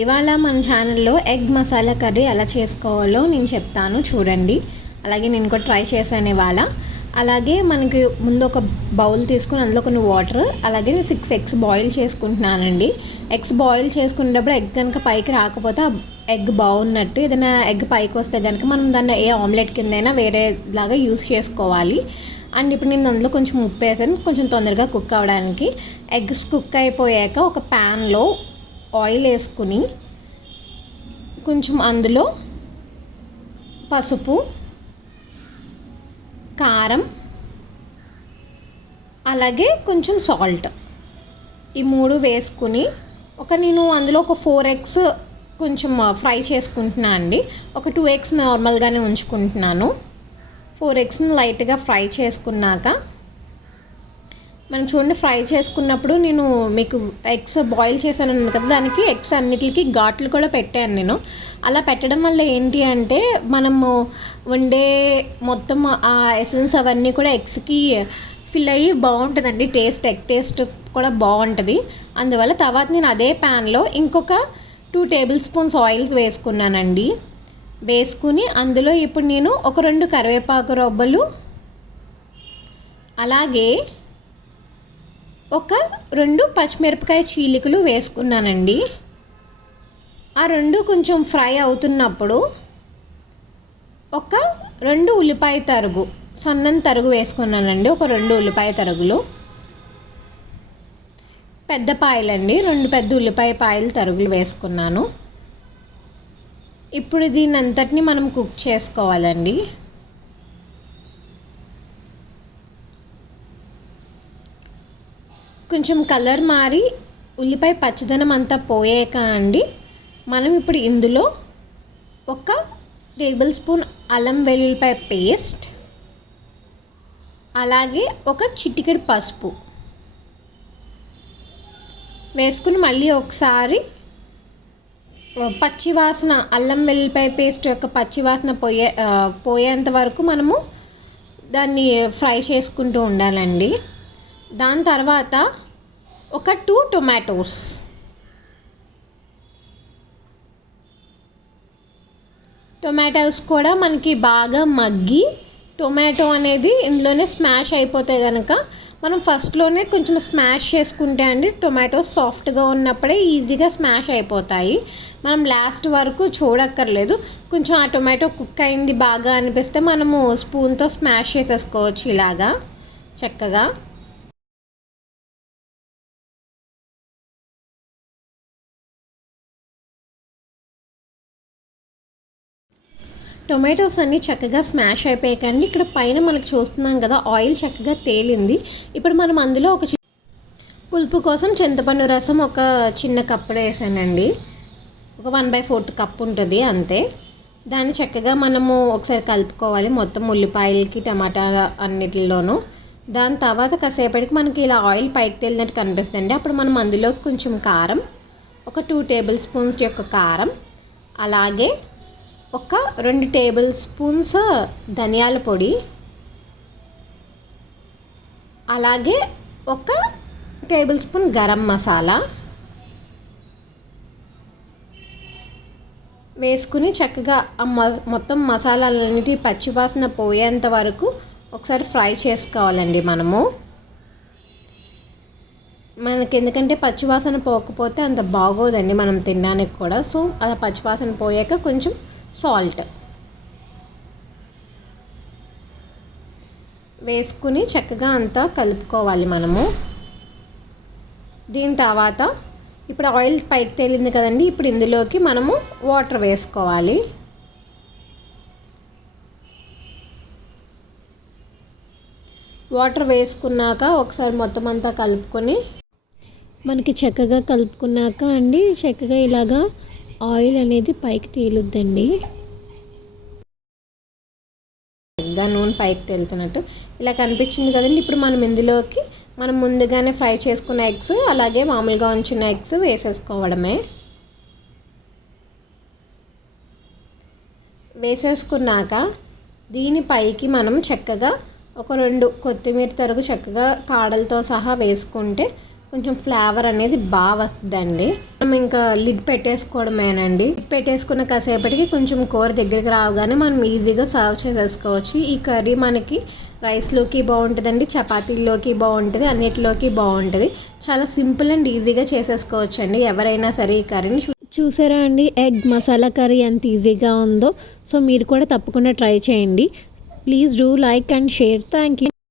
ఇవాళ మన ఛానల్లో ఎగ్ మసాలా కర్రీ ఎలా చేసుకోవాలో నేను చెప్తాను చూడండి. అలాగే నేను కూడా ట్రై చేశాను ఇవాళ. అలాగే మనకి ముందు ఒక బౌల్ తీసుకుని అందులో కొన్ని వాటర్ అలాగే నేను సిక్స్ ఎగ్స్ బాయిల్ చేసుకుంటున్నానండి. ఎగ్స్ బాయిల్ చేసుకునేటప్పుడు ఎగ్ కనుక పైకి రాకపోతే ఆ ఎగ్ బాగున్నట్టు ఏదైనా ఎగ్ పైకి వస్తే కనుక మనం దాన్ని ఏ ఆమ్లెట్ కిందైనా వేరేలాగా యూస్ చేసుకోవాలి. అండ్ ఇప్పుడు నేను అందులో కొంచెం ఉప్పు వేసాను. కొంచెం తొందరగా కుక్ అవ్వడానికి. ఎగ్స్ కుక్ అయిపోయాక ఒక ప్యాన్లో ఆయిల్ వేసుకుని కొంచెం అందులో పసుపు కారం అలాగే కొంచెం సాల్ట్. ఈ మూడు వేసుకుని ఒక నేను అందులో ఒక ఫోర్ ఎగ్స్ కొంచెం ఫ్రై చేసుకుంటున్నాను అండి. ఒక టూ ఎగ్స్ నార్మల్గానే ఉంచుకుంటున్నాను. ఫోర్ ఎగ్స్ని లైట్గా ఫ్రై చేసుకున్నాక మనం చూడండి ఫ్రై చేసుకున్నప్పుడు నేను మీకు ఎగ్స్ బాయిల్ చేశాను కదా దానికి ఎగ్స్ అన్నిటికి ఘాట్లు కూడా పెట్టాను నేను. అలా పెట్టడం వల్ల ఏంటి అంటే మనము వండే మొత్తం ఆ ఎసెన్స్ అవన్నీ కూడా ఎగ్స్కి ఫిల్ అయ్యి బాగుంటుందండి. టేస్ట్ ఎగ్ టేస్ట్ కూడా బాగుంటుంది. అందువల్ల తర్వాత నేను అదే ప్యాన్లో ఇంకొక టూ టేబుల్ స్పూన్స్ ఆయిల్స్ వేసుకున్నానండి. వేసుకుని అందులో ఇప్పుడు నేను ఒక రెండు కరివేపాకు రొబ్బలు అలాగే ఒక రెండు పచ్చిమిరపకాయ చీలికలు వేసుకున్నానండి. ఆ రెండు కొంచెం ఫ్రై అవుతున్నప్పుడు ఒక రెండు ఉల్లిపాయ తరుగు సన్నని తరుగు వేసుకున్నానండి. ఒక రెండు ఉల్లిపాయ తరుగులు. పెద్ద పాయలండి. రెండు పెద్ద ఉల్లిపాయ పాయలు తరుగులు వేసుకున్నాను. ఇప్పుడు దీని అంతటిని మనం కుక్ చేసుకోవాలండి. కొంచెం కలర్ మారి ఉల్లిపాయ పచ్చదనం అంతా పోయాక అండి మనం ఇప్పుడు ఇందులో ఒక టేబుల్ స్పూన్ అల్లం వెల్లుల్లిపాయ పేస్ట్ అలాగే ఒక చిటికెడు పసుపు వేసుకుని మళ్ళీ ఒకసారి పచ్చివాసన అల్లం వెల్లుల్లిపాయ పేస్ట్ యొక్క పచ్చివాసన పోయే పోయేంత వరకు మనము దాన్ని ఫ్రై చేసుకుంటూ ఉండాలండి. దాని తర్వాత ఒక టూ టొమాటోస్ టొమాటోస్ కూడా మనకి బాగా మగ్గి టొమాటో అనేది ఇందులోనే స్మాష్ అయిపోతే కనుక మనం ఫస్ట్లోనే కొంచెం స్మాష్ చేసుకుంటే అండి టొమాటోస్ సాఫ్ట్గా ఉన్నప్పుడే ఈజీగా స్మాష్ అయిపోతాయి. మనం లాస్ట్ వరకు చూడక్కర్లేదు. కొంచెం ఆ టొమాటో కుక్ అయింది బాగా అనిపిస్తే మనము స్పూన్తో స్మాష్ చేసేసుకోవచ్చు ఇలాగా చక్కగా. టొమాటోస్ అన్నీ చక్కగా స్మాష్ అయిపోయాయి కానీ ఇక్కడ పైన మనకు చూస్తున్నాం కదా ఆయిల్ చక్కగా తేలింది. ఇప్పుడు మనం అందులో ఒక పులుపు కోసం చింతపండు రసం ఒక చిన్న కప్పు వేసానండి. ఒక వన్ బై ఫోర్త్ కప్ ఉంటుంది అంతే. దాన్ని చక్కగా మనము ఒకసారి కలుపుకోవాలి మొత్తం ఉల్లిపాయలకి టమాటా అన్నిటిలోనూ. దాని తర్వాత కాసేపటికి మనకి ఇలా ఆయిల్ పైకి తేలినట్టు కనిపిస్తుంది అప్పుడు మనం అందులో కొంచెం కారం ఒక టూ టేబుల్ స్పూన్స్ యొక్క కారం అలాగే ఒక రెండు టేబుల్ స్పూన్స్ ధనియాల పొడి. అలాగే ఒక టేబుల్ స్పూన్ గరం మసాలా. వేసుకుని చక్కగా మొత్తం మసాలాలన్నిటి పచ్చివాసన పోయేంత వరకు ఒకసారి ఫ్రై చేసుకోవాలండి మనము. మనకి ఎందుకంటే పచ్చివాసన పోకపోతే అంత బాగోదండి మనం తినడానికి కూడా. సో అలా పచ్చివాసన పోయాక కొంచెం సాల్ట్ వేసుకుని చక్కగా అంతా కలుపుకోవాలి మనము. దీని తర్వాత ఇప్పుడు ఆయిల్ పైకి తేలింది కదండి ఇప్పుడు ఇందులోకి మనము వాటర్ వేసుకోవాలి. వాటర్ వేసుకున్నాక ఒకసారి మొత్తం అంతా కలుపుకొని మనకి చక్కగా కలుపుకున్నాక అండి చక్కగా ఇలాగా ఆయిల్ అనేది పైకి తేలుద్దండి. పెద్ద నూనె పైకి తేలుతున్నట్టు ఇలా కనిపించింది కదండి. ఇప్పుడు మనం ఇందులోకి మనం ముందుగానే ఫ్రై చేసుకున్న ఎగ్స్ అలాగే మామూలుగా ఉంచిన ఎగ్స్ వేసేసుకోవడమే. వేసేసుకున్నాక దీనిపైకి మనం చక్కగా ఒక రెండు కొత్తిమీర తరుగు చక్కగా కాడలతో సహా వేసుకుంటే కొంచెం ఫ్లేవర్ అనేది బాగా వస్తుందండి. మనం ఇంకా లిడ్ పెట్టేసుకోవడమేనండి. లిడ్ పెట్టేసుకున్న కాసేపటికి కొంచెం కూర దగ్గరికి రావగానే మనం ఈజీగా సర్వ్ చేసేసుకోవచ్చు. ఈ కర్రీ మనకి రైస్లోకి బాగుంటుందండి చపాతీల్లోకి బాగుంటుంది అన్నిటిలోకి బాగుంటుంది. చాలా సింపుల్ అండ్ ఈజీగా చేసేసుకోవచ్చు అండి ఎవరైనా సరే ఈ కర్రీని చూసారా అండి? ఎగ్ మసాలా కర్రీ ఎంత ఈజీగా ఉందో. సో మీరు కూడా తప్పకుండా ట్రై చేయండి. Please do like and share. Thank you